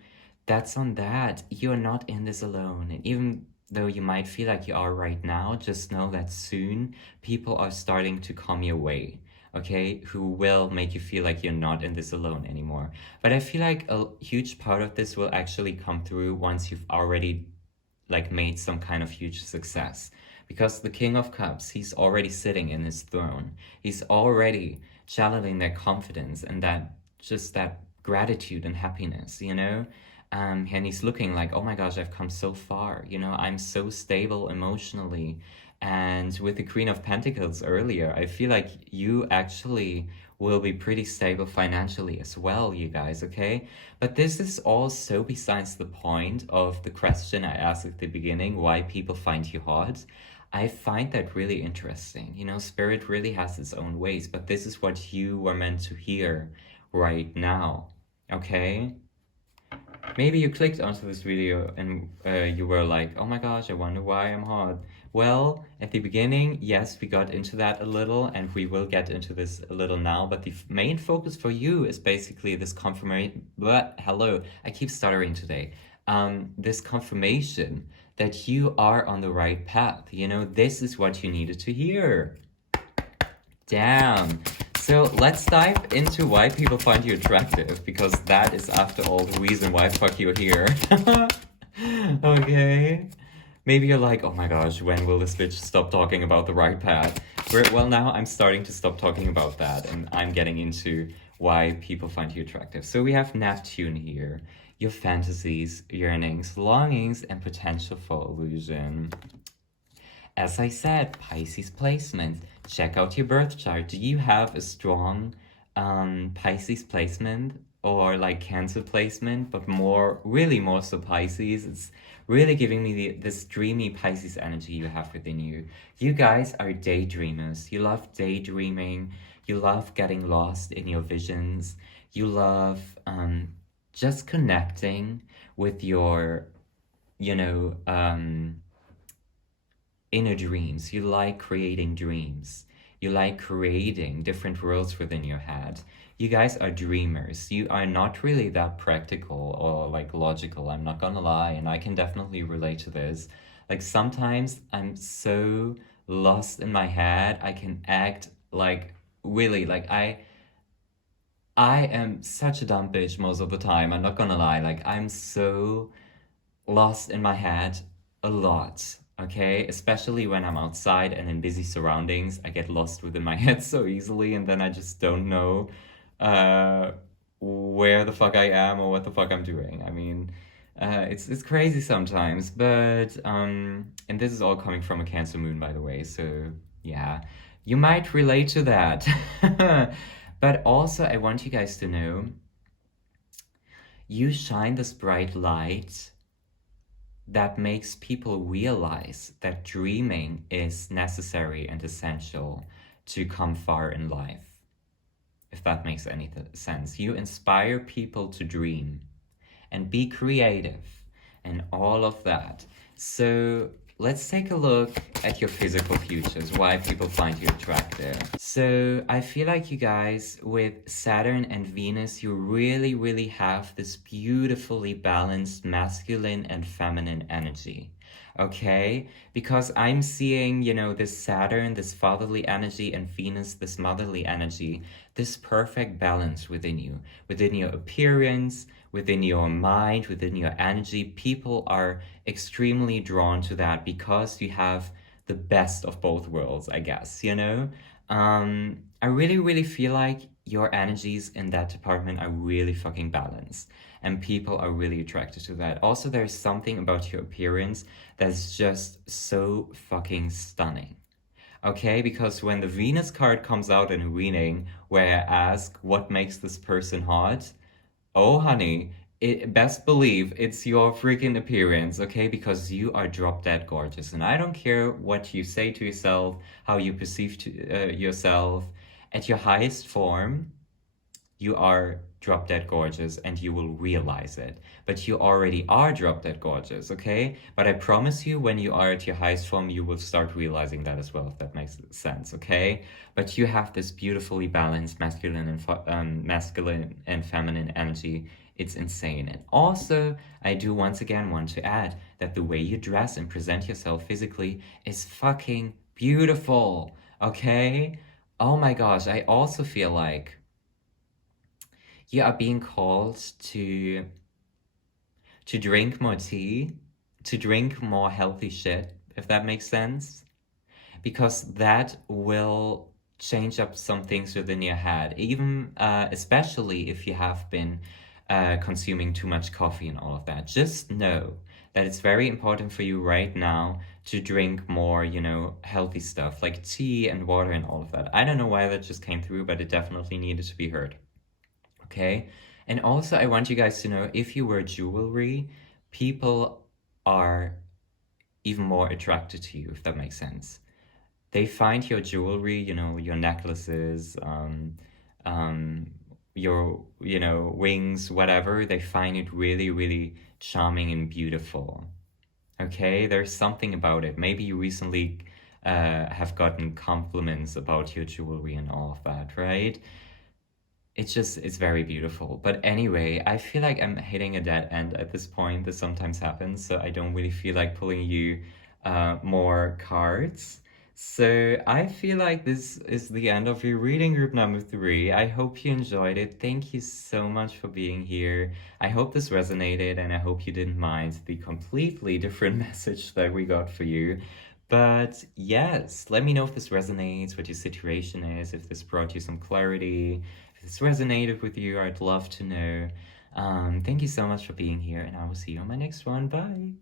that's on that. You're not in this alone. And even though you might feel like you are right now, just know that soon people are starting to come your way, okay? Who will make you feel like you're not in this alone anymore. But I feel like a huge part of this will actually come through once you've already like made some kind of huge success. Because the King of Cups, he's already sitting in his throne. He's already channeling that confidence and that just that gratitude and happiness, you know? And he's looking like, oh my gosh, I've come so far. You know, I'm so stable emotionally. And with the Queen of Pentacles earlier, I feel like you actually will be pretty stable financially as well, you guys, okay? But this is all so besides the point of the question I asked at the beginning, why people find you hot. I find that really interesting. You know, spirit really has its own ways, but this is what you were meant to hear right now, okay? Maybe you clicked onto this video and you were like, oh my gosh, I wonder why I'm hot. Well, at the beginning, yes, we got into that a little, and we will get into this a little now, but the main focus for you is basically this confirmation. But hello, I keep stuttering today. This confirmation that you are on the right path. You know, this is what you needed to hear. Damn. So let's dive into why people find you attractive, because that is, after all, the reason why fuck you're here. Okay. Maybe you're like, oh my gosh, when will this bitch stop talking about the right path? Well, now I'm starting to stop talking about that, and I'm getting into why people find you attractive. So we have Neptune here. Your fantasies, yearnings, longings, and potential for illusion. As I said, Pisces placement. Check out your birth chart. Do you have a strong Pisces placement, or like Cancer placement, but more, really more so Pisces? It's really giving me this dreamy Pisces energy you have within you. You guys are daydreamers. You love daydreaming. You love getting lost in your visions. You love just connecting with your, you know, inner dreams. You like creating dreams. You like creating different worlds within your head. You guys are dreamers. You are not really that practical or like logical, I'm not gonna lie, and I can definitely relate to this. Like sometimes I'm so lost in my head, I can act like really like I am such a dumb bitch most of the time, I'm not gonna lie. Like I'm so lost in my head a lot, okay? Especially when I'm outside and in busy surroundings, I get lost within my head so easily, and then I just don't know uh, where the fuck I am or what the fuck I'm doing. I mean, it's crazy sometimes, but and this is all coming from a Cancer moon, by the way, so yeah, you might relate to that. But also, I want you guys to know, you shine this bright light that makes people realize that dreaming is necessary and essential to come far in life. If that makes any sense. You inspire people to dream and be creative and all of that. So let's take a look at your physical futures, why people find you attractive. So I feel like you guys, with Saturn and Venus, you really, really have this beautifully balanced masculine and feminine energy. Okay? Because I'm seeing, you know, this Saturn, this fatherly energy, and Venus, this motherly energy, this perfect balance within you, within your appearance, within your mind, within your energy. People are extremely drawn to that because you have the best of both worlds, I guess, you know? I really, really feel like your energies in that department are really fucking balanced. and people are really attracted to that. Also, there's something about your appearance that's just so fucking stunning. Okay, because when the Venus card comes out in a reading where I ask what makes this person hot, oh, honey, best believe it's your freaking appearance, okay? Because you are drop dead gorgeous. And I don't care what you say to yourself, how you perceive yourself. At your highest form, you are drop dead gorgeous and you will realize it. But you already are drop dead gorgeous, okay? But I promise you, when you are at your highest form, you will start realizing that as well, if that makes sense, okay? But you have this beautifully balanced masculine and feminine energy. It's insane. And also, I do once again want to add that the way you dress and present yourself physically is fucking beautiful, okay? Oh my gosh, I also feel like you are being called to drink more tea, to drink more healthy shit, if that makes sense, because that will change up some things within your head, even especially if you have been consuming too much coffee and all of that. Just know that it's very important for you right now to drink more, healthy stuff like tea and water and all of that. I don't know why that just came through, but it definitely needed to be heard. Okay. And also, I want you guys to know, if you wear jewelry, people are even more attracted to you, if that makes sense. They find your jewelry, your necklaces, your, rings, whatever, they find it really, really charming and beautiful. Okay. There's something about it. Maybe you recently have gotten compliments about your jewelry and all of that, right? It's very beautiful. But anyway, I feel like I'm hitting a dead end at this point. This sometimes happens, so I don't really feel like pulling you more cards. So I feel like this is the end of your reading group number 3. I hope you enjoyed it. Thank you so much for being here. I hope this resonated, and I hope you didn't mind the completely different message that we got for you. But yes, let me know if this resonates, what your situation is, if this brought you some clarity. If this resonated with you, I'd love to know. Thank you so much for being here, and I will see you on my next one. Bye.